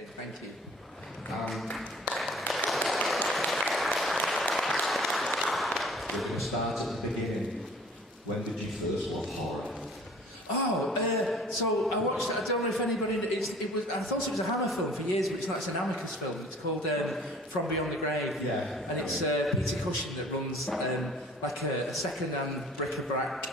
Okay, thank you. We're going to start at the beginning. When did you first love horror? So I watched. I don't know if anybody. It was. I thought it was a Hammer film for years, but it's not. It's an Amicus film. It's called From Beyond the Grave. Yeah. And it's Peter Cushing that runs like a second-hand bric-a-brac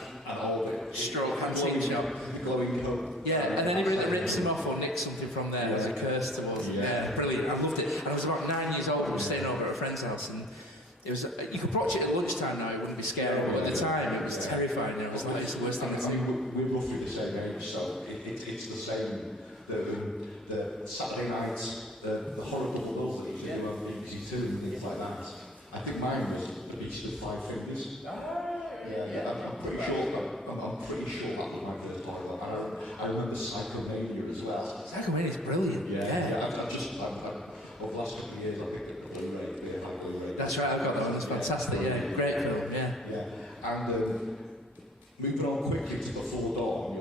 stroke antique shop. Glowing coat. Yeah, and anybody that rips him off or nicks something from there is a curse towards him. Yeah, brilliant. I loved it. And I was about 9 years old. I was staying over at a friend's house, and it was. You could watch it at lunchtime now. It wouldn't be scary, but at the time it was terrifying. It was like it's the worst thing I've seen. We're roughly the same age, so it's the same. The Saturday nights, the horror double bills that you do on BBC Two and things like that. I think mine was The Beast with Five Fingers. Yeah. I'm pretty sure that was my first horror. And I remember Psychomania as well. Psychomania is brilliant. Yeah. Over the last couple of years, I picked up the Blu-ray. That's right. I've got that one. It's fantastic. Yeah, great film. Yeah. And moving on quickly to Before Dawn,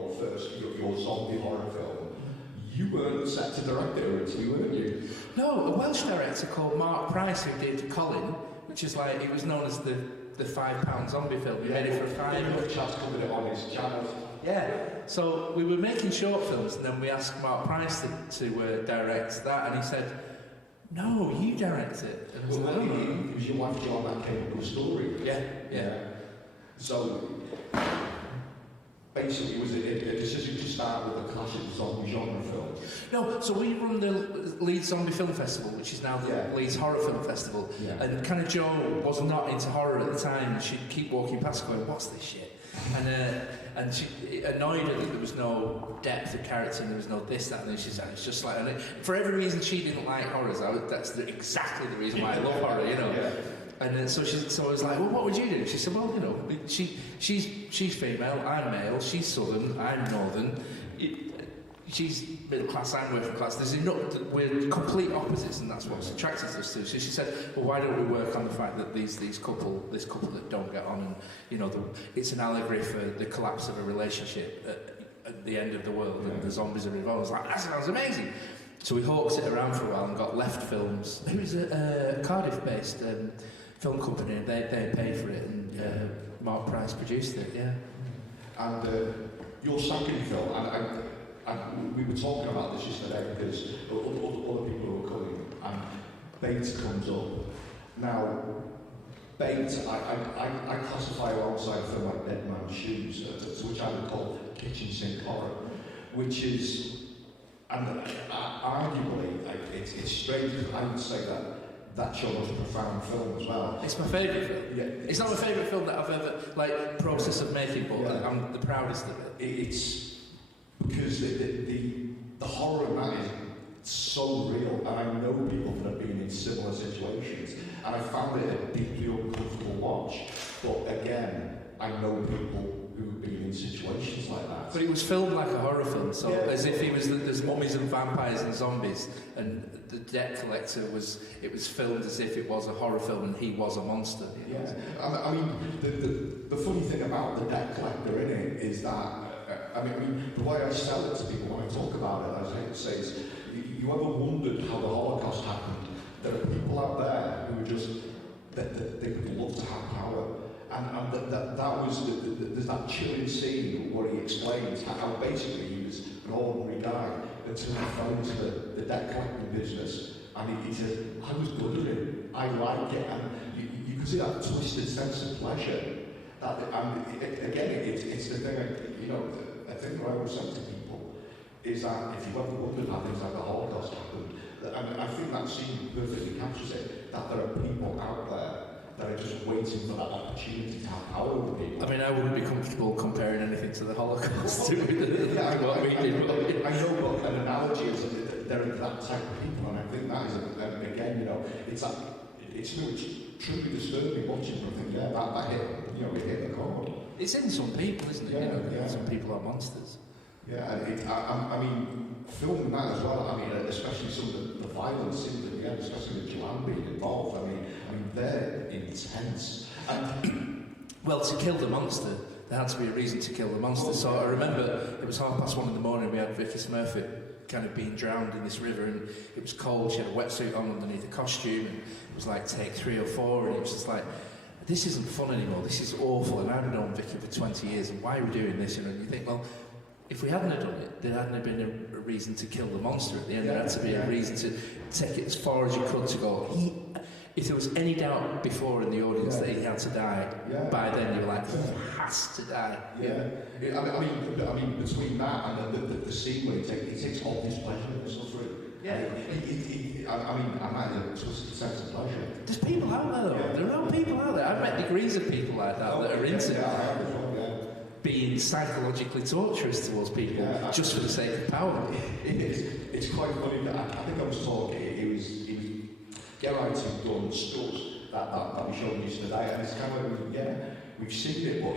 your zombie horror film. You weren't set to direct it originally, weren't you? No, a Welsh director called Mark Price who did Colin, which is like, he was known as the £5 zombie film. He made it for £5. Chad's covered it on his channel. Yeah, so we were making short films and then we asked Mark Price to direct that, and he said, no, you direct it. And I was like, it was your wife John that came up with a story. Yeah. So basically, it was a decision to start with a classic zombie genre film. No, so we run the Leeds Zombie Film Festival, which is now the Leeds Horror Film Festival. Yeah. And kind of Jo was not into horror at the time, and she'd keep walking past going, what's this shit? And she annoyed her that there was no depth of character and there was no this, that, and then she said, it's just like, and for every reason she didn't like horrors, that's exactly the reason why I love horror, you know. Yeah. And so I was like, well, what would you do? She said, well, you know, she's female, I'm male, she's southern, I'm northern, she's middle class, I'm working class. We're complete opposites, and that's what's attracted us to. So she said, well, why don't we work on the fact that this couple that don't get on, and you know, it's an allegory for the collapse of a relationship at the end of the world, and the zombies are involved. I was like, that sounds amazing. So we hawked it around for a while and got Left Films. It was a Cardiff-based film company, and they paid for it, and Mark Price produced it. Yeah. And your second film, and we were talking about this yesterday because other people were coming, and Bait comes up. Now, Bait, I classify alongside a film like Dead Man's Shoes, which I would call kitchen sink horror, which is, and arguably, it's strange because I would say that show was a profound film as well. It's my favourite film. Yeah. It's not my favourite film that I've ever, process of making, but I'm the proudest of it. It's because the horror in that is so real, and I know people that have been in similar situations, and I found it a deeply uncomfortable watch. But again, I know people who've been in situations like that. But it was filmed like a horror film, so as if there's mummies and vampires and zombies, and the Debt Collector was filmed as if it was a horror film and he was a monster. Yeah, I mean, the funny thing about the Debt Collector in it is that, I mean, the way I sell it to people when I talk about it, as I say, is, you ever wondered how the Holocaust happened? There are people out there who are just, that they would love to have power. And that was, there's that chilling scene where he explains how basically he was an ordinary guy until he fell into the debt collecting business. And he says, I was good at it, I like it. And you can see that twisted sense of pleasure. And again, it's the thing, you know, I think what I always say to people is that if you've ever wondered how things like the Holocaust happened, and I think that scene perfectly captures it, that there are people out there that are just waiting for that opportunity to have power over people. I mean, I wouldn't be comfortable comparing anything to the Holocaust to what we did. I know, but an analogy is that there are that type of people, and I think that is, again, you know, it's truly disturbing watching, but I think, yeah, that hit, you know, it hit the chord. It's in some people, isn't it? Yeah, you know, some people are monsters. Yeah, I mean, filming that as well, I mean, especially some of the violence scenes at the end, especially with Joanne being involved, I mean, they're intense. And well, to kill the monster, there had to be a reason to kill the monster. So I remember it was 1:30 in the morning, we had Vicky Smurfit kind of being drowned in this river, and it was cold. She had a wetsuit on underneath a costume, and it was like take 3 or 4, and it was just like, this isn't fun anymore. This is awful. And I've known Vicky for 20 years, and why are we doing this? And you think, well, if we hadn't have done it, there hadn't have been a reason to kill the monster at the end. There had to be a reason to take it as far as you could to go. If there was any doubt before in the audience that he had to die, by then you were like, he has to die. I mean, between that and the scene where he takes all his pleasure in the suffering. I might have a twisted sense of pleasure. There's people out there, though. There are people out there. I've met degrees of people like that that are into being psychologically torturous towards people just for the sake of power. It's quite funny that I think I was talking. It was Gerard's done Studs that we showed you today, and it's kind of like, we've seen it, but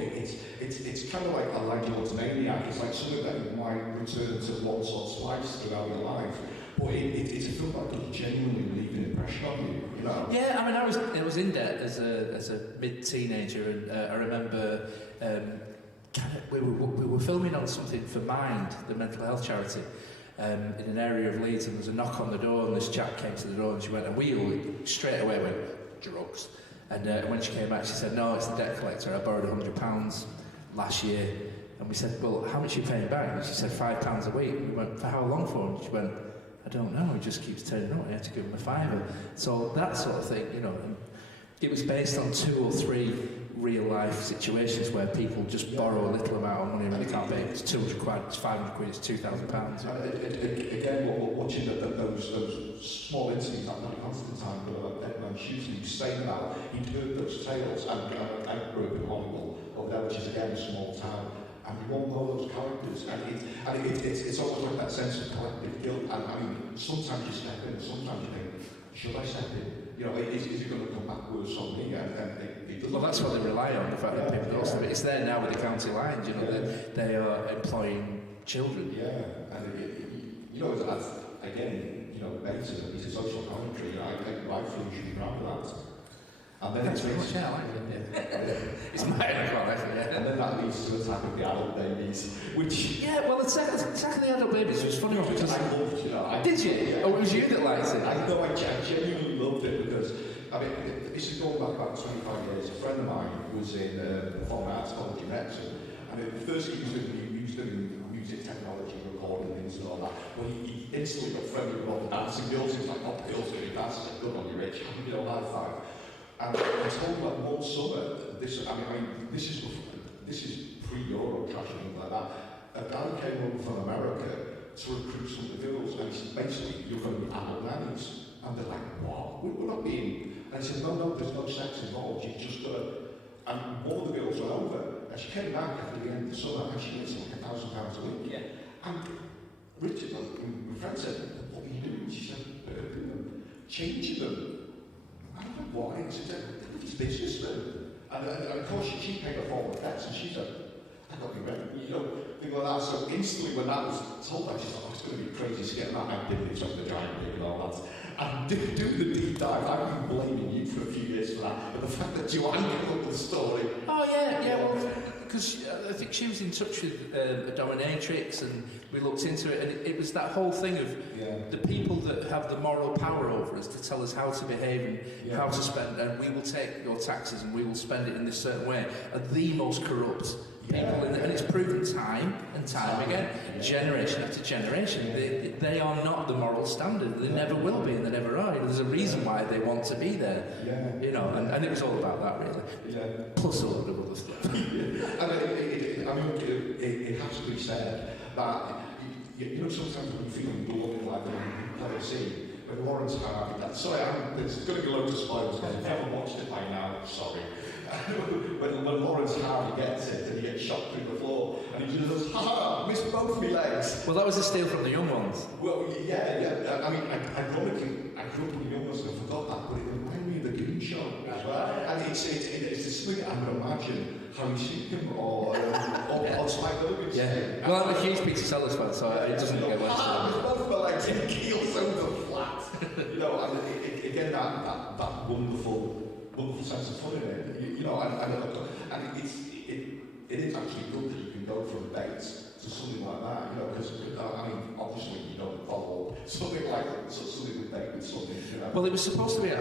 it's kind of like a Maniac. It's like something that you might return to once or twice throughout your life. But it's a film that does genuinely leave an impression on you, you know? Yeah, I mean, I was in debt as a mid-teenager, and I remember we were filming on something for Mind, the mental health charity, in an area of Leeds, and there was a knock on the door, and this chap came to the door, and she went, and we all straight away went, drugs. And when she came back, she said, no, it's the debt collector. I borrowed £100 last year. And we said, well, how much are you paying back? And she said, £5 a week. We went, for how long for? And she went, I don't know, he just keeps turning up. I had to give him a £5. So that sort of thing, you know. And it was based on 2 or 3 real-life situations where people just borrow a little amount of money and they can't pay. It's 200 quid, it's 500 quid, it's £2,000. Again, watching those small incidents, like not Constantine, but Dead Man Shooting, he was saying about he'd heard those tales, and I grew up in Horrible, over there, which is again a small town. And we all know those characters, and it's almost like that sense of collective guilt. And I mean, sometimes you step in, sometimes you think, should I step in? You know, is it going to come back worse on me? Well, that's what they rely on, the fact that people don't step in. It's there now with the county lines, you know, they are employing children. Yeah, and you know, again, you know, medicine is a social commentary. I think rightfully you should be proud of that. And then Thanks very much, I like it. It's my icon, And then that leads to Attack of the Adult Babies, which... Yeah, well, Attack of the Adult Babies was funny because... I loved, you know... Did you? Oh, it was you that liked it? I know, I genuinely loved it because, I mean, this is going back about 25 years. A friend of mine was in Performing Arts College in Epsom, and at first he was doing music technology, recording things and all that, but he instantly got friendly with all the dancing girls. He was like, oh, girls doing dances, like, good on you, Rich, you know, high five. And I told him that one summer, this is pre-Euro trash and things like that. A guy came over from America to recruit some of the girls, and he said, basically, you're going to be adult nannies. And they're like, what? We're not being... And he said, no, there's no sex involved, you've just got to... And one of the girls went over, and she came back after the end of the summer, and she makes like £1,000 a week. Yeah. And Richard, my friend said, what are you doing? She said, changing them. I don't know why. She said, it's businessmen. And of course, she paid her formal debts, and she said, I got you ready. You know, things like that. So instantly, when that was told, I just thought, oh, it's going to be crazy to get that. I did it on the giant dig and all that. And do the deep dive. I've been blaming you for a few years for that. But the fact that you anchored up the story. Oh, yeah, well, because I think she was in touch with a dominatrix, and we looked into it, and it was that whole thing of the people that have the moral power over us to tell us how to behave and how to spend, and we will take your taxes and we will spend it in this certain way, are the most corrupt people, and it's proven time and time again, generation after generation. They are not the moral standard. They never will be, and they never are. There's a reason why they want to be there. You know, and it was all about that, really. Plus a lot of other stuff. And it has to be said that you know, sometimes when you feel bloated like that, you play a scene. When Lawrence Harvey, there's going to be loads of spoilers because if you haven't watched it by now, sorry. when Lawrence Harvey gets it and he gets shot through the floor and he just goes, ha, missed both my legs. Well, that was a steal from the young ones. Well, yeah. I mean, ironically, I grew up with the young ones and I forgot that, but it reminded me of the Goon Show as well. And it's a swing I can imagine Harry Sheehan or Spike Logan. Yeah. Well, I'm a huge Peter Sellers fan, so it doesn't get worse. Both my legs in keels over flat. You know, and again, that wonderful sense of fun in it. You know, and it is actually good that you can go from Bait to something like that, you know, because, I mean, obviously you don't follow something like something with Bait with something, you know. Well, it was supposed to be,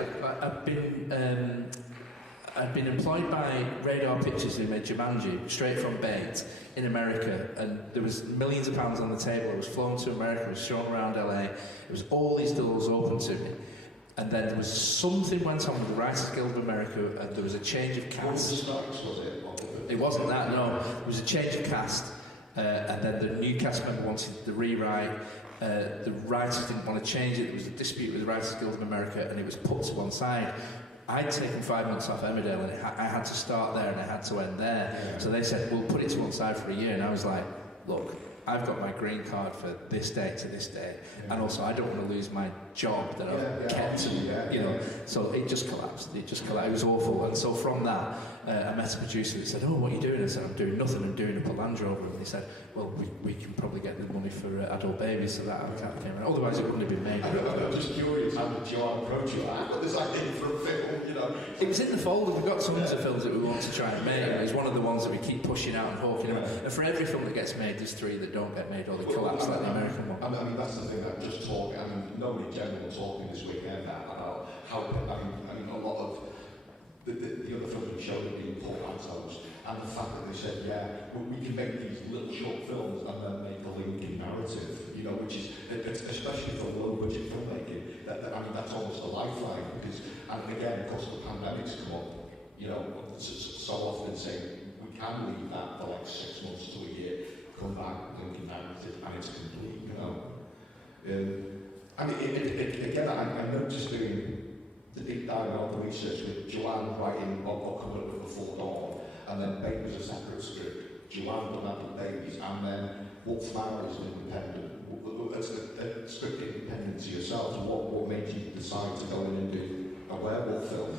I'd been employed by Radar Pictures, who made Jumanji, straight from Bait, in America, and there was millions of pounds on the table. I was flown to America, I was shown around LA, it was all these doors open to me. And then there was something went on with the Writers Guild of America, and there was a change of cast. Was it? It wasn't that, no. There was a change of cast, and then the new cast member wanted the rewrite. The writers didn't want to change it. There was a dispute with the Writers Guild of America, and it was put to one side. I'd taken 5 months off Emmerdale, and I had to start there and I had to end there. Yeah. So they said, we'll put it to one side for a year, and I was like, look, I've got my green card for this day to this day, and also I don't want to lose my job that I've kept, you know. So it just collapsed. It was awful. And so from that, I met a producer who said, "Oh, what are you doing?" I said, "I'm doing nothing. I'm doing up a Land Rover." And he said, "Well, we can probably get the money for adult babies, so that came in. Otherwise, it wouldn't have been made." I'm just curious, how did Joanne approach you? I've got this idea for a film, you know. It was in the folder. We've got tons of films that we want to try and make. It was one of the ones that we keep pushing out and hawking out. And for every film that gets made, there's 3 that don't get made or they collapse like the American one. I mean, that's the thing. I'm just talking. I mean, nobody general talking this weekend about how. I mean, a lot of the other films we showed are being portmanteaus, and the fact that they said, yeah, we can make these little short films and then make a linking narrative, you know, which is, especially for low budget filmmaking, I mean, that's almost a lifeline, because, and again, of course, the pandemic's come up, you know, so often saying we can leave that for like 6 months to a year, come back, linking narrative, and it's complete, you know. I mean, again, I noticed doing the deep dive on the research with Joanne writing what coming up with Before Dawn, and then Bait was a separate script, Joanne done Adult Babies, and then Wolf Flower is an independent. That's a script independent to yourselves. What made you decide to go in and do a werewolf film?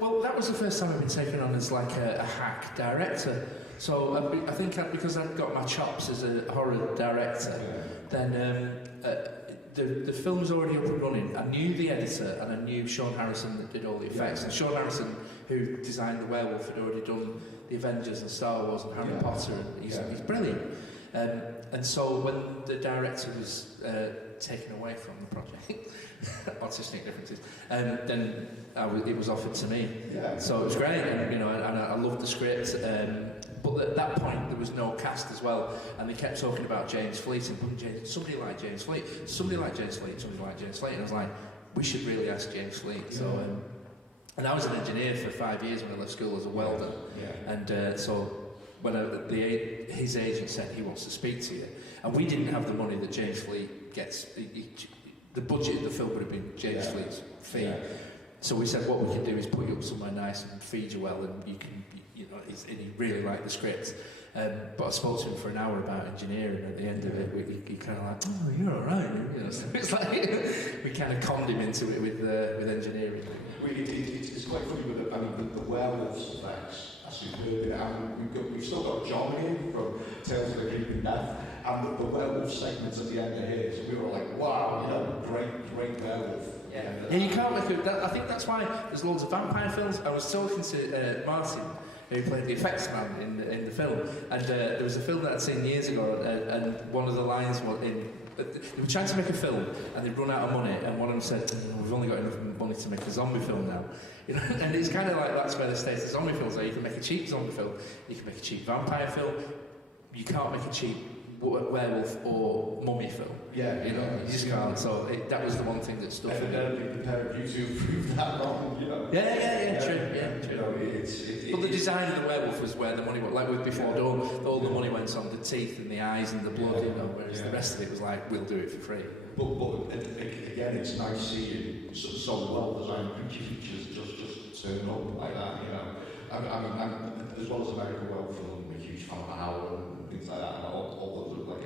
Well, that was the first time I've been taken on as like a hack director. So I think because I've got my chops as a horror director, then the film was already up and running. I knew the editor and I knew Sean Harrison that did all the effects. And Sean Harrison, who designed The Werewolf, had already done The Avengers and Star Wars and Harry Potter. And he's brilliant. And so when the director was taken away from the project, artistic differences, then it was offered to me. Yeah. So it was great, and, you know, and I loved the script. But at that point, there was no cast as well, and they kept talking about James Fleet, and somebody like James Fleet, somebody like James Fleet, somebody like James Fleet, and I was like, we should really ask James Fleet. So, and I was an engineer for 5 years when I left school as a welder, and so when his agent said he wants to speak to you, and we didn't have the money that James Fleet gets. The budget of the film would have been James Fleet's fee. Yeah. So we said, what we can do is put you up somewhere nice and feed you well, and you can, you know, and he really liked the script. But I spoke to him for an hour about engineering, and at the end of it, he kind of like, oh, you're all right. You know, so it's like, we kind of conned him into it with engineering. It's quite funny with the werewolves effects, as we've heard it. We've still got John here from Tales of the Creeping Death, and the werewolf segments at the end of here, so we were like, wow, you know, great werewolf. Yeah, you can't make I think that's why there's loads of vampire films. I was talking to Martin, who played the effects man in the film, and there was a film that I'd seen years ago, and one of the lines was they were trying to make a film, and they'd run out of money, and one of them said, we've only got enough money to make a zombie film now. You know, and it's kind of like that's where the state of zombie films are. You can make a cheap zombie film, you can make a cheap vampire film, you can't make a cheap werewolf or mummy film. Yeah, you know, you just can't. So that was the one thing that stuck. Evidently, the pair of you two proved that wrong. You know. Yeah, true. You know, but the design of the werewolf was where the money went. Like with Before Dawn, all the money went on the teeth and the eyes and the blood. You know, whereas the rest of it was like, we'll do it for free. But again, it's nice seeing so well designed creatures just turn up like that. You know, I'm as well as American Werewolf film, I'm a huge fan of Howard and things like that, and all those like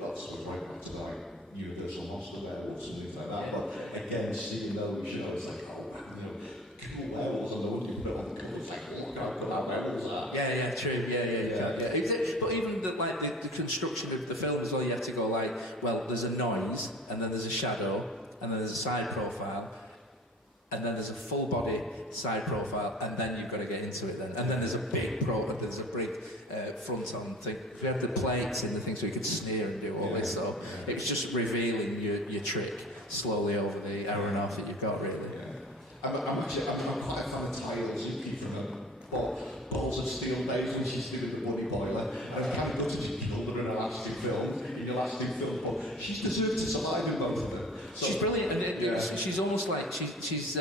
lots was right back to like Universal Monster Werewolves and things like that. Yeah. But again, seeing those shows, like, oh, you know, cool werewolves, and the one you put on the cover, it's like, oh, look how cool our werewolves are. Yeah, true. Yeah. But even the construction of the film as well, you have to go like, well, there's a noise, and then there's a shadow, and then there's a side profile, and then there's a full body side profile, and then you've got to get into it then. And then there's a big front on thing. We had the plates and the things so you could sneer and do all this, so it was just revealing your trick slowly over the hour and a half that you've got, really. I'm quite a fan of Tyler Zuki from Balls of Steel days when she's doing the Money Boiler, and I kind of go to she killed her in her last two films, but she's deserved to survive in both of them. So, she's brilliant, and she's almost like she's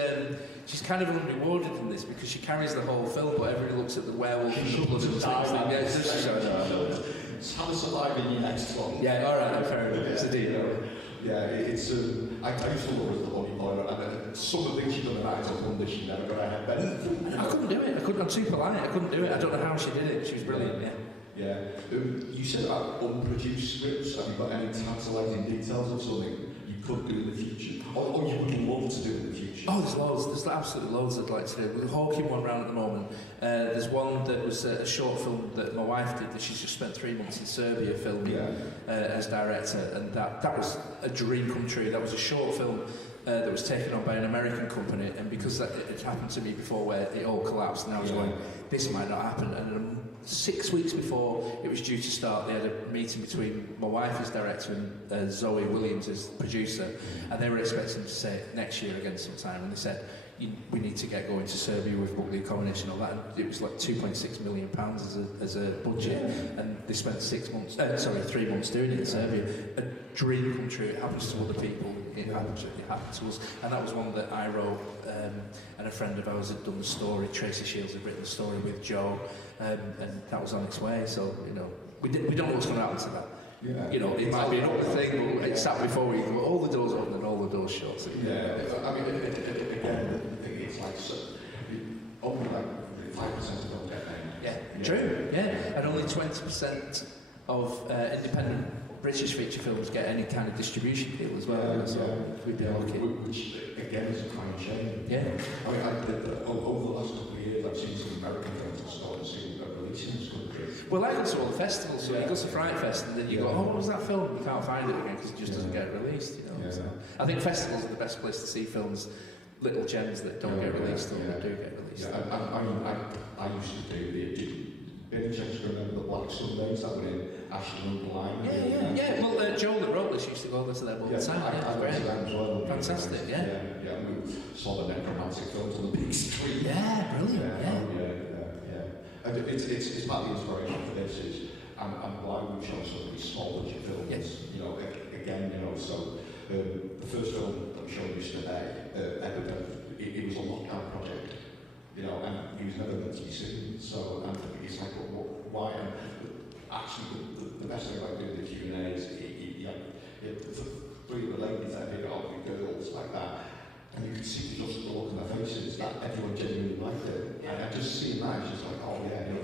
kind of unrewarded in this because she carries the whole film, but everybody looks at the werewolf and the blood and things. It's how to survive in your next one. Yeah, all right, fair enough. It's a deal. Yeah, it's I used to love her as the Money Boiler, and some of the things she'd done in that is a wonder she never got ahead. But I couldn't do it. I'm too polite. I couldn't do it. I don't know how she did it. She was brilliant. Yeah. You said about unproduced scripts. Have you got any tantalising details of something you could do in the future, or you would love to do in the future? Oh, there's loads. There's absolutely loads I'd like to do. We're hawking one round at the moment. There's one that was a short film that my wife did that she's just spent 3 months in Serbia filming as director, and that was a dream come true. That was a short film that was taken on by an American company, and because it happened to me before where it all collapsed, and I was going, this might not happen. And 6 weeks before it was due to start, they had a meeting between my wife as director and Zoe Williams as producer, and they were expecting to say it next year again sometime, and they said, we need to get going to Serbia, we've booked the accommodation and all that, and it was like £2.6 million as a budget, and they spent 3 months doing it in Serbia. A dream come true. It happens to other people, it happened to us, and that was one that I wrote, and a friend of ours had done the story. Tracy Shields had written the story with Joe, and that was on its way. So we don't know what's going to happen to that. Yeah. It might be another thing, but it's sat before we go, all the doors open and all the doors shut. So, I mean, again, the thing is like, only like 5% don't get named. Yeah, true, and only 20% of independent British feature films get any kind of distribution deal as well, so we'd be lucky. Which, again, is a kind of shame. Yeah. I mean, over the last couple of years, I've seen some American films that started seeing releasing in this country. Well, I go to all the festivals, so you go to Fright Fest, and then you go, oh, what was that film? You can't find it again because it just doesn't get released, So I think festivals are the best place to see films, little gems that don't get released or that do get released. I used to do any chance to remember the Black Sundays that were in Ashland Line? Yeah. Well, Joel that wrote this used to go there to them all the time. I went to them as well. Fantastic, Yeah, we saw the necromantic films on the big screen. Yeah, brilliant, And it's part of the inspiration for this is, and why we've shown so many small budget films. Yes. So the first film that we showed you today, it was a lockdown project. And he was never meant to be seen. So, and it's like, why? And actually, the best thing about doing the Q&A is, three of the ladies that did it, all the girls like that, and you could see just the look on their faces that everyone genuinely liked it. And I just seeing that, it's just like,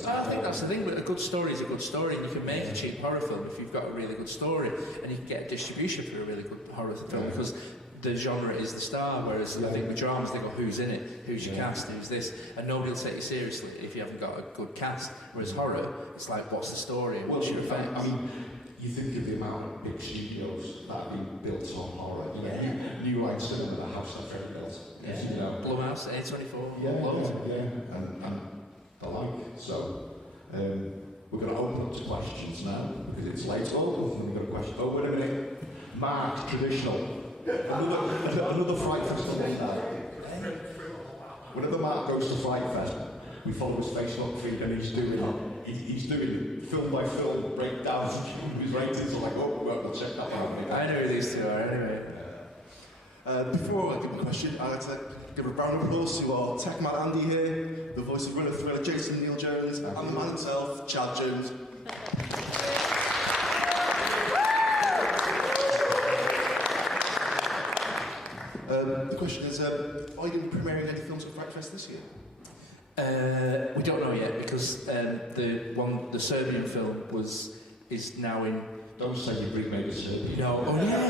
I think that's the thing, but a good story is a good story, and you can make a cheap horror film if you've got a really good story, and you can get distribution for a really good horror film because the genre is the star, whereas I think with dramas they go, who's in it, who's your cast, who's this, and nobody will take you seriously if you haven't got a good cast, whereas horror, it's like, what's the story, and what's your effect? I mean, you think of the amount of big studios that have been built on horror, New Line Cinema, the house that Fred built, Blumhouse, A24, and the like, so we're going to open up to questions now, because it's late, we've got a question, wait a minute, Mark, traditional. Another Fright Festival. Whenever Mark goes to Fright Fest, we follow his Facebook feed and he's doing film by film breakdowns of his ratings. So like, we'll check that out. I know who these two are anyway. Before I give a question, I'd like to give a round of applause to our tech man Andy here, the voice of Runner Thriller Jason Neil Jones, and the man himself, Chad Jones. The question is, are you going to be premiering any films at Fright Fest this year? We don't know yet because the Serbian film is now in. Don't say you remade a Serbian. No,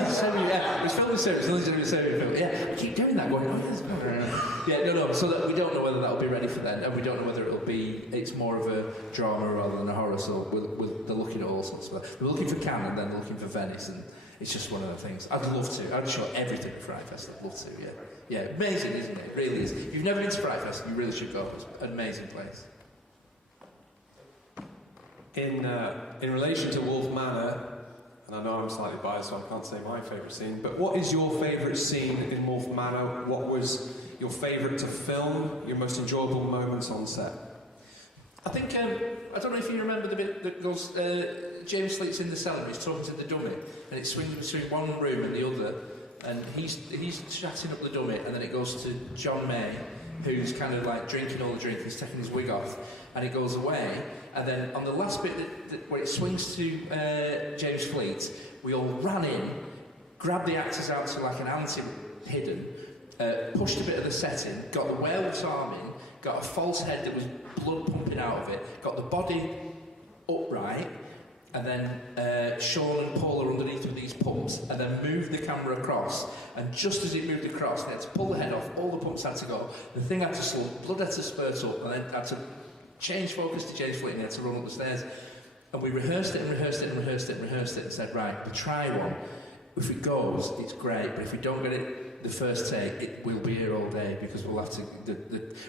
Serbia. It was filmed in Serbia. It's only a Serbian film. Yeah, I keep doing that. Going, no. So that we don't know whether that'll be ready for then, and we don't know whether it's more of a drama rather than a horror. So they're looking at all sorts of that. We're looking for Cannes and then looking for Venice and. It's just one of the things. I'd love to. I'd show everything at Fright Fest. I'd love to, Yeah, amazing, isn't it? It really is. If you've never been to Fright Fest, you really should go. It's an amazing place. In relation to Wolf Manor, and I know I'm slightly biased, so I can't say my favourite scene, but what is your favourite scene in Wolf Manor? What was your favourite to film? Your most enjoyable moments on set? I think, I don't know if you remember the bit that goes, James Fleet's in the cellar, he's talking to the dummy, and it swings between one room and the other, and he's chatting up the dummy, and then it goes to John May, who's kind of like drinking all the drink, he's taking his wig off, and he goes away, and then on the last bit where it swings to James Fleet, we all ran in, grabbed the actors out to like an ante hidden, pushed a bit of the setting, got the werewolf's arm in, got a false head that was blood pumping out of it, got the body upright, and then Sean and Paul are underneath with these pumps, and then moved the camera across, and just as it moved across, they had to pull the head off, all the pumps had to go, the thing had to slow, blood had to spurt up, and then had to change focus to James Fleet, and he had to run up the stairs. And we rehearsed it and rehearsed it and rehearsed it and rehearsed it and said, right, we'll try one. If it goes, it's great, but if we don't get it the first take, we'll be here all day because we'll have to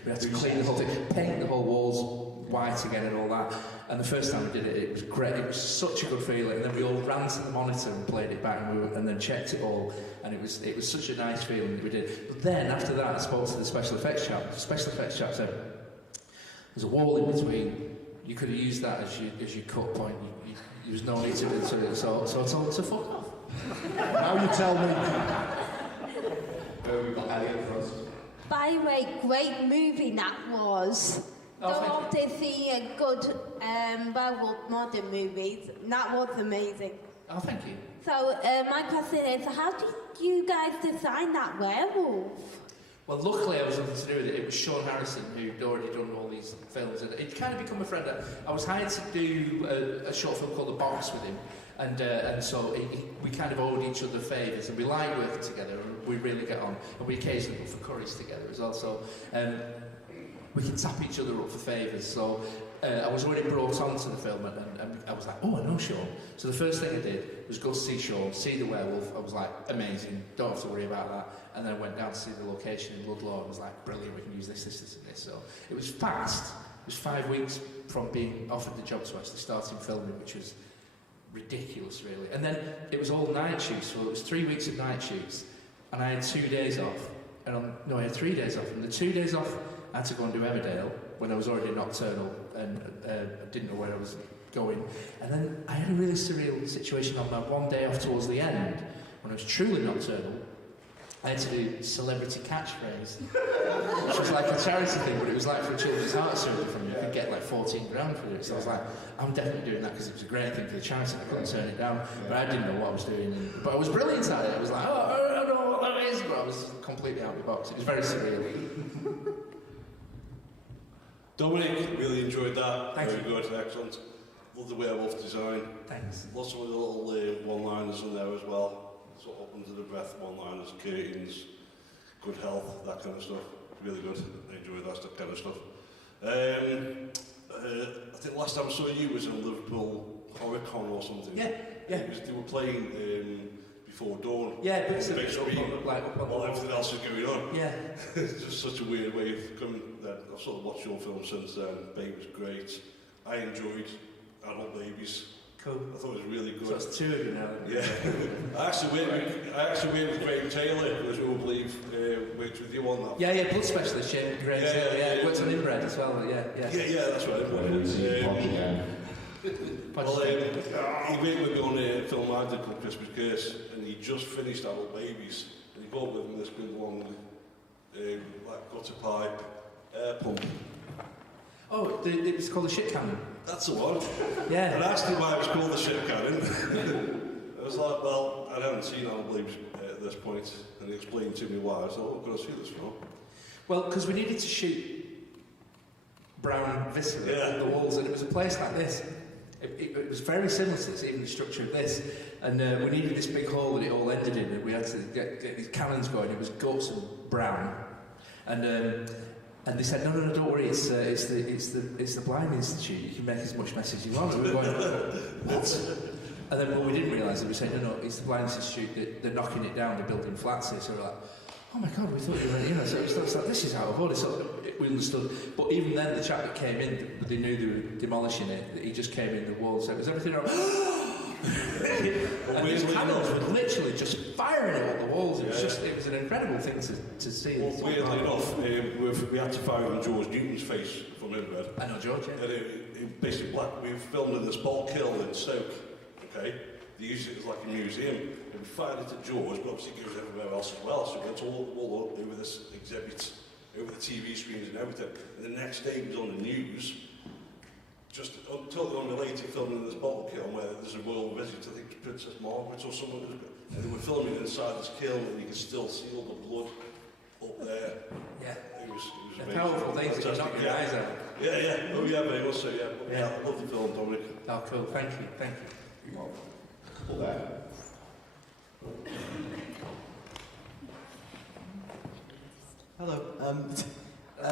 we have to clean the whole thing, paint the whole walls white again and all that. And the first time we did it, it was great. It was such a good feeling. And then we all ran to the monitor and played it back, and then checked it all. And it was such a nice feeling that we did. But then after that, I spoke to the special effects chap. The special effects chap said, "There's a wall in between. You could have used that as your cut point. There was no need to do it. So I told him to fuck off." Now you tell me. We've got Elliot for us. By the way, great movie that was. Oh, Go thank off to see a good werewolf modern movies. That was amazing. Oh, thank you. So my question is, how did you guys design that werewolf? Well, luckily I was nothing to do with it. It was Sean Harrison who'd already done all these films, and he'd kind of become a friend. I was hired to do a short film called The Box with him, and so we kind of owed each other favours, and we like working together, and we really get on, and we occasionally go for curries together as well. So we can tap each other up for favours. So I was already brought on to the film, and I was like, oh, I know Sean. So the first thing I did was go see Sean, see the werewolf. I was like, amazing, don't have to worry about that. And then I went down to see the location in Ludlow and was like, brilliant, we can use this, this, this, and this. So it was fast. It was 5 weeks from being offered the job to actually starting filming, which was ridiculous, really. And then it was all night shoots, so it was 3 weeks of night shoots, and I had 2 days off. I had 3 days off, and the 2 days off, I had to go and do Emmerdale when I was already nocturnal and I didn't know where I was going. And then I had a really surreal situation on my one day off towards the end, when I was truly nocturnal. I had to do celebrity catchphrase, which was like a charity thing, but it was like for a children's heart surgery from you could get like 14 grand for it. So I was like, I'm definitely doing that because it was a great thing for the charity and I couldn't turn it down. But I didn't know what I was doing. But I was brilliant at it. I was like, oh, I don't know what that is, but I was completely out of the box. It was very surreal. Dominic, really enjoyed that. Thank Very good, excellent. Love the werewolf design. Thanks. Lots of little one-liners in there as well. Sort of under the breath one-liners, curtains, good health, that kind of stuff. Really good. I enjoyed that kind of stuff. I think last time I saw you was in Liverpool HorrorCon or something. Yeah. They were playing Before Dawn. Yeah, but it's the big screen, up on while everything else is going on. Yeah. It's just such a weird way of coming. I've sort of watched your film since then. Babe was great. I enjoyed Adult Babies. Cool. I thought it was really good. So it's two of you now. Yeah. I actually went with Graham Taylor, as you will believe, worked with you on that. Yeah, Blood Specialist, Graham Taylor, yeah. Worked on Inbred as well, yeah. Yeah, that's right. Well, he worked with me on a film I did called Christmas Curse, and he just finished Adult Babies, and he got with him this big long, like gutter pipe, air pump. Oh, it was called the shit cannon. That's the one. Yeah. And I asked him why it was called the shit cannon. I was like, well, I hadn't seen Adult Babies at this point, and he explained to me why. I thought, oh, can I see this film? Well, because we needed to shoot brown viscera on the walls, and it was a place like this. It was very similar to this, even the structure of this, and we needed this big hole that it all ended in, and we had to get these cannons going. It was guts and brown, and they said, no, don't worry, it's the Blind Institute. You can make as much mess as you want. And we were going, what? And then we didn't realise it. We said, no, it's the Blind Institute. They're knocking it down. They're building flats here. So we're like, oh my God, we thought you were, you know, so it was like, this is out of order. So we understood. But even then, the chap that came in, they knew they were demolishing it. He just came in the wall and said, was everything all right? And these panels were literally just firing at the walls. It was just, it was an incredible thing to see. Well, weirdly enough, we had to fire on George Newton's face from Inbred. I know George, yeah. And it basically, we filmed in this bulk kiln in Stoke, okay? They used it as like a museum. And we fired it at George, but obviously it goes everywhere else as well. So it went all over this exhibit, over the TV screens and everything. And the next day it was on the news. Just totally unrelated, filming in this bottle kiln where there's a royal visit, I think Princess Margaret or someone, and they were filming inside this kiln and you can still see all the blood up there. Yeah. It was the powerful things that you knock your eyes out. Yeah. Oh yeah, very much so, yeah. But, yeah, I love the film, Dominic. Oh, cool. Thank you. You're welcome. A couple there. Hello.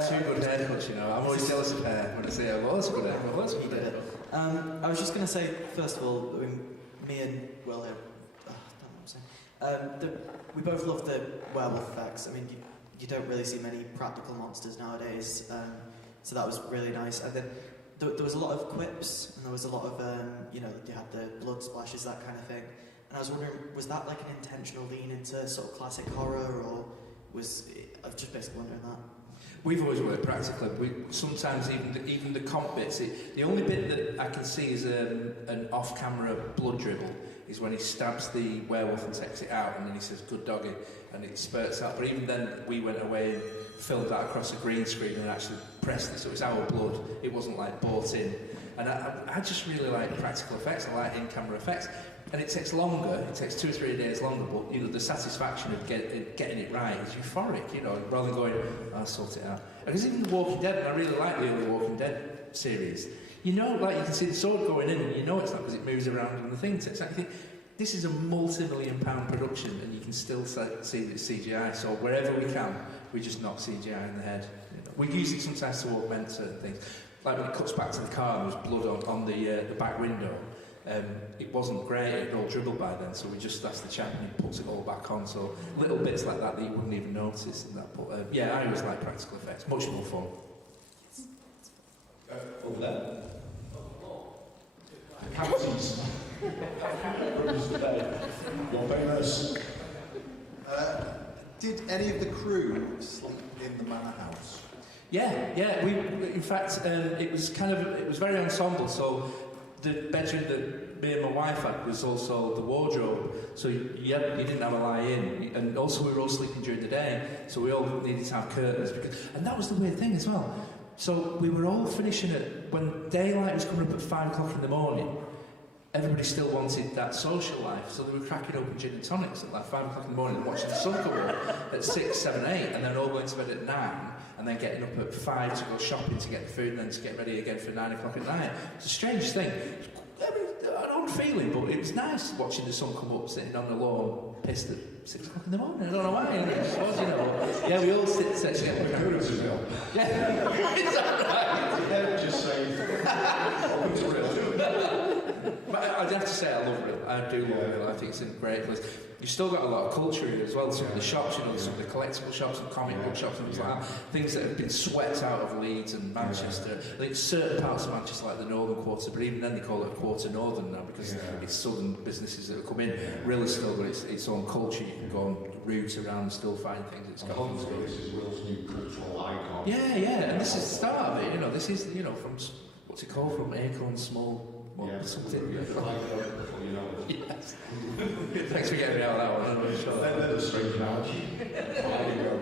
Two good haircuts, you know. I'm always jealous of hair when I say, oh, well, that's a good haircut. Well, that's a good haircut. I was just going to say, first of all, me and Will here, I don't know what I'm saying. We both love the werewolf effects. I mean, you don't really see many practical monsters nowadays, so that was really nice. And then there was a lot of quips, and there was a lot of, you know, you had the blood splashes, that kind of thing. And I was wondering, was that like an intentional lean into sort of classic horror, or was I was just basically wondering that. We've always worked practically. Sometimes even the comp bits. The only bit that I can see is an off-camera blood dribble is when he stabs the werewolf and takes it out, and then he says "good doggy," and it spurts out. But even then, we went away and filmed that across a green screen and actually pressed it, so it was our blood. It wasn't like bought in. And I just really like practical effects. I like in-camera effects. And it takes longer, it takes 2 or 3 days longer, but you know, the satisfaction of getting it right is euphoric, you know, rather than going, I'll sort it out. Because even The Walking Dead, and I really like the early Walking Dead series, you know, like you can see the sword going in, and you know it's not because it moves around in the thing. It's actually, this is a multi-million-pound production, and you can still see that it's CGI, so wherever we can, we just knock CGI in the head. You know. We use it sometimes to augment certain things. Like when it cuts back to the car and there's blood on the back window. It wasn't great, it had all dribbled by then, so we just asked the chap and he puts it all back on, so little bits like that you wouldn't even notice in that. But yeah, I always like practical effects, much more fun. Over there. The counties. You're famous. Did any of the crew sleep in the manor house? Yeah. We, in fact, it was very ensemble. So the bedroom that me and my wife had was also the wardrobe. So you didn't have a lie-in, and also we were all sleeping during the day. So we all needed to have curtains and that was the weird thing as well. So we were all finishing it when daylight was coming up at 5 o'clock in the morning. Everybody still wanted that social life, so they were cracking open gin and tonics at like 5 o'clock in the morning and watching the sun come up at 6, 7, 8, and then all going to bed at 9, and then getting up at 5 to go shopping to get the food, and then to get ready again for 9 o'clock at night. It's a strange thing. I mean, an odd feeling, but it was nice watching the sun come up, sitting on the lawn, pissed at 6 o'clock in the morning. I don't know why. It was, you know. Yeah, we all sit together. Yeah, is that right? Just say, welcome to real. But I'd have to say I love Rill. I do love Rill. I think it's a great place. You've still got a lot of culture here as well. Some of the shops, you know, some of the collectible shops and comic book shops and things like that. Things that have been swept out of Leeds and Manchester. I think certain parts of Manchester, like the northern quarter, but even then they call it a quarter northern now because it's southern businesses that have come in. Rill has still got its own culture. You can go and route around and still find things. It's got this is Will's new cultural icon. Yeah, and this is the start of it. You know, this is, you know, from what's it called, from Acorn Small. Something. You know. Yes. Thanks for getting me out of that one. I'm not sure. That's a strange analogy. There you go.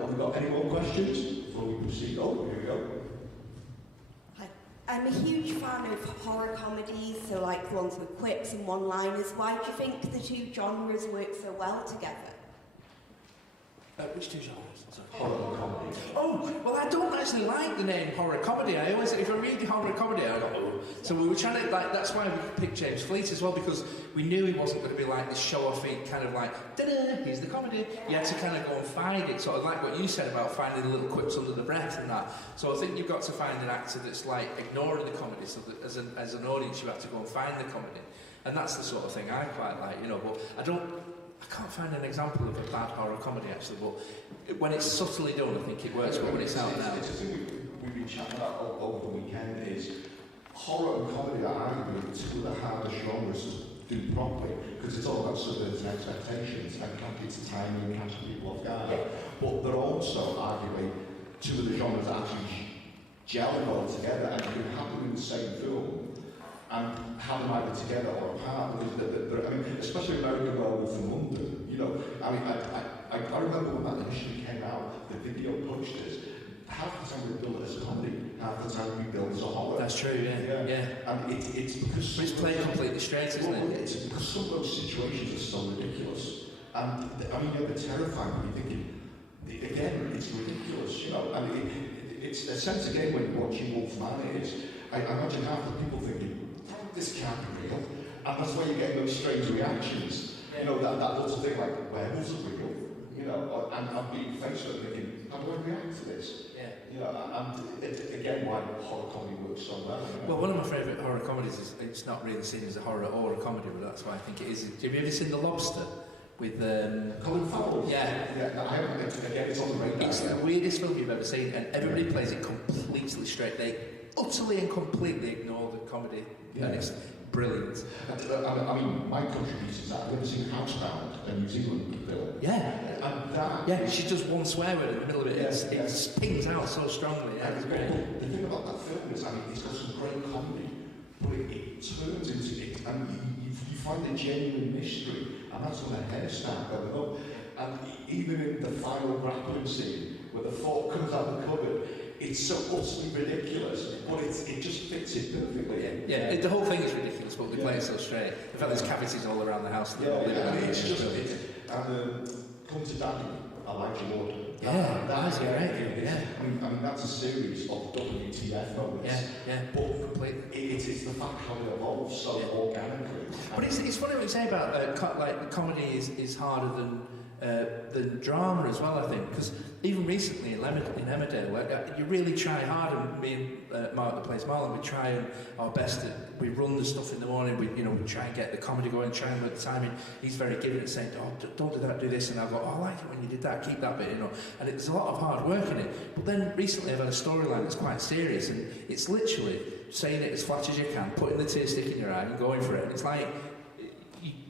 Have we got any more questions before we proceed? Oh, here we go. Hi. I'm a huge fan of horror comedies, so like the ones with quips and one-liners. Why do you think the two genres work so well together? Which two genres? Horror comedy. Oh, well, I don't actually like the name horror comedy. I always, if I read horror comedy, I go, oh. So we were trying to, like, that's why we picked James Fleet as well, because we knew he wasn't going to be like this show-offy kind of like, da-da, here's the comedy. You had to kind of go and find it, sort of like what you said about finding the little quips under the breath and that. So I think you've got to find an actor that's like ignoring the comedy, so that as an audience you have to go and find the comedy. And that's the sort of thing I quite like, you know, but I can't find an example of a bad horror comedy actually, but when it's subtly done, I think it works. But when it's out now, it's a thing we've been chatting about over the weekend is horror and comedy are arguably two of the hardest genres to do properly because it's all about subverting expectations and it's timing, catching people off guard. But they're also arguably two of the genres that actually gel well together, and you can have them in the same film and have them either together or apart. I mean, especially American Werewolf in London. You know, I mean, I remember when that initially came out, the video posters. Half the time we build it as a comedy, half the time we build it as a horror. That's true, yeah. And it's because it's played completely straight, isn't it? It's because some of those situations are so ridiculous. And I mean, you're terrifying when you're thinking, again, it's ridiculous, you know. I mean, it's a sense again when you're watching Wolf Man is, I imagine half the people thinking, this can't be real. And that's why you're getting those strange reactions. You know, that little thing like, werewolves are real. You know, and I'm being faced with thinking, how do I react to this? Yeah. You know, and again, why horror comedy works so well. You know? Well, one of my favourite horror comedies is, it's not really seen as a horror or a comedy, but that's why I think it is. Have you ever seen The Lobster? With Colin Farrell? Yeah. I haven't, again, it's on the radar. It's the weirdest film you've ever seen, and everybody plays it completely straight. They utterly and completely ignore the comedy, and it's brilliant. I mean, my contribution is that I've never seen Housebound, a New Zealand film. Yeah. And that... Yeah, she does one swear word in the middle of it. It spins out so strongly. Yeah, it's great. The thing about that film is, I mean, it's got some great comedy, but it turns into it, and you find a genuine mystery, and that's when the hair start going up. And even in the final grappling scene, where the fork comes out of the cupboard, it's so utterly ridiculous, but it just fits it perfectly. Yeah, the whole thing is ridiculous, but they play it so straight. In fact, there's cavities all around the house. It's just... And Come to Daddy, Elijah Wood. That's great. Yeah. I mean, that's a series of WTF moments. Yeah. But completely, it's the fact how it evolves so organically. But it's funny what you say about like comedy is harder than drama as well. I think because even recently in Emmerdale, you really try hard, and me and Mark that plays Marlon, we try our best. We run the stuff in the morning. We try and get the comedy going, try and work the timing. He's very giving at saying, "Oh, don't do that, do this," and I go, "Oh, I like it when you did that. Keep that bit," And there's a lot of hard work in it. But then recently I've had a storyline that's quite serious, and it's literally saying it as flat as you can, putting the tear stick in your eye and going for it. And it's like,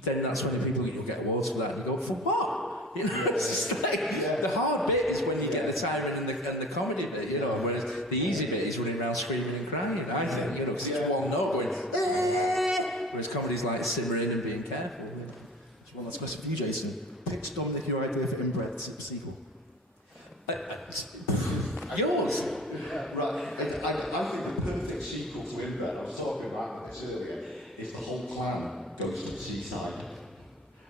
then that's when the people you'll get awards for that, and you go, "For what?" It's just like, the hard bit is when you get the timing and the comedy bit, whereas the easy bit is running around screaming and crying, I think, because it's one note going, whereas comedy's like simmering and being careful. So one last question for you, Jason. Pitch Dominic your idea for Inbred's sequel. Yours? Right. I think the perfect sequel to Inbred, I was talking about this earlier, is the whole clan goes to the seaside.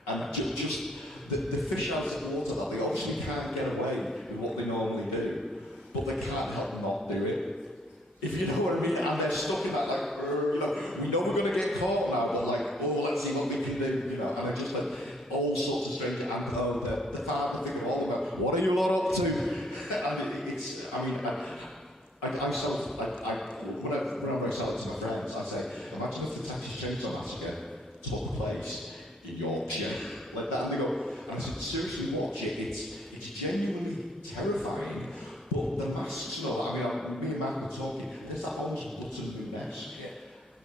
And just the fish out of the water, that they obviously can't get away with what they normally do, but they can't help not do it. If you know what I mean, and they're stuck in that, we know we're going to get caught now, but let's see what we can do, and they're just all sorts of strange, and the father thing of all about, what are you lot up to? And whenever I sell it to my friends, I say, imagine if the Texas Chainsaw Massacre took place in Yorkshire, like that, and they go, and I said, seriously watch it, it's genuinely terrifying, but the masks, me and Matt were talking, there's that almost button-boot-esque,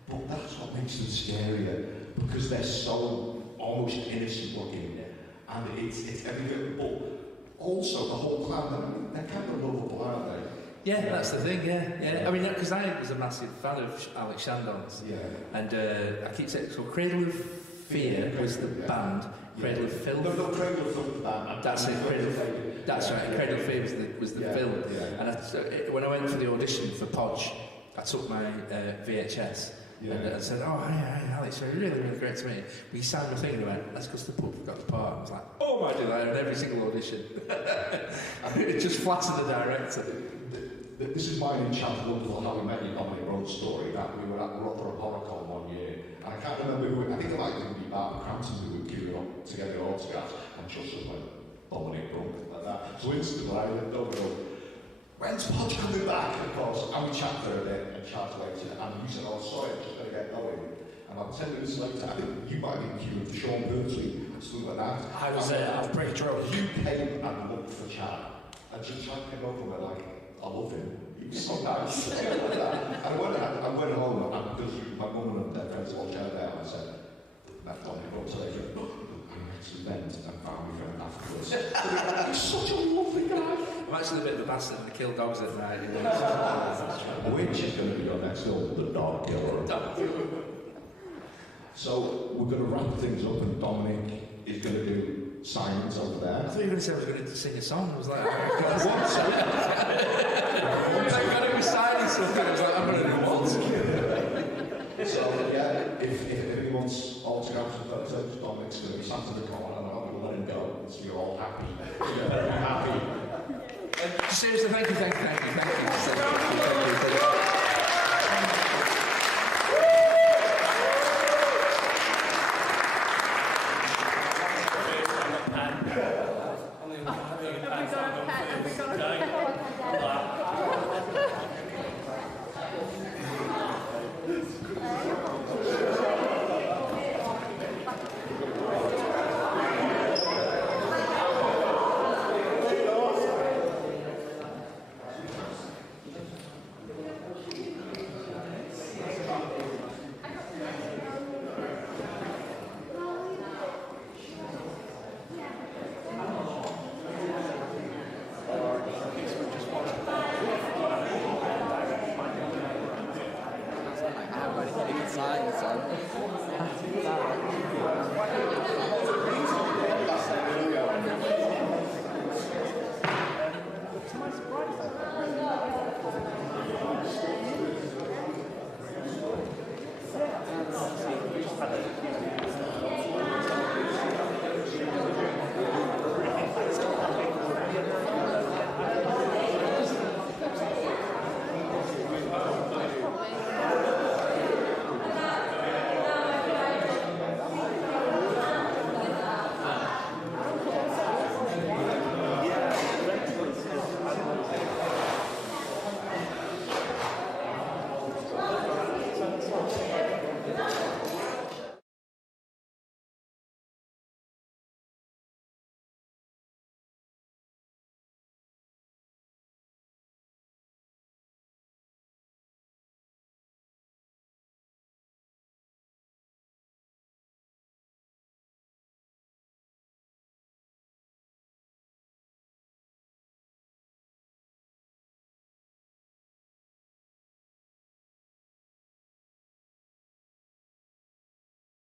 but that's what makes them scarier, because they're so almost innocent looking, and it's everything, but also the whole clan, they're kind of lovable, aren't they? Yeah, that's the thing, yeah. I mean, because I was a massive fan of Alex Shandon's, and I keep saying, so Cradle of Fear was the band, Cradle of Filth. No, Cradle of Filth, the band. That's it, Cradle of Fear. That's right, Cradle of Fear was the film. Yeah. And when I went for the audition for Podge, I took my VHS and I said, "Oh, hi, Alex, you're really, really great to meet you." We signed my thing and went, "Let's go to the pub, we've got the part." I was like, "Oh my God," in every single audition. It just flattered the director. This is my enchanted wonderful How We Met You Dominic Brunt story, that we were at the Rotherham HorrorCon one year, and I can't remember who, I think it might be Barbara Crampton who were queuing up to get the autographs, and just was like, Dominic Brunt, like that. So instantly I don't go, when's Podge coming back? Of course, and we chat for a bit and chat later, and you said, "Oh, sorry, I'm just going to get going." And about 10 minutes later, I think you might have been queuing for Sean Burnsley, something like that. I was pretty drunk. You came and looked for Chad, and she came over and went like, I love him. He's so nice. And I went home, and because my mum and their friends all shared there, I said, left on the book, so they said, I actually went and found my friend afterwards. He's such a lovely guy. I'm actually a bit of a bastard and I kill dogs at night. You know? Which is going to be your next film, The Dog Killer. So we're going to wrap things up, and Dominic is going to do signs over there. I thought you were going to say I was going to sing a song. I was like, I thought it was signing something. I was like, I'm going to do what? So yeah, if anyone's autographs and photos, Dominic's going to be sat in the corner, and I'm going to let him go, so you're all happy. You're very happy. Seriously, thank you. Signs, son.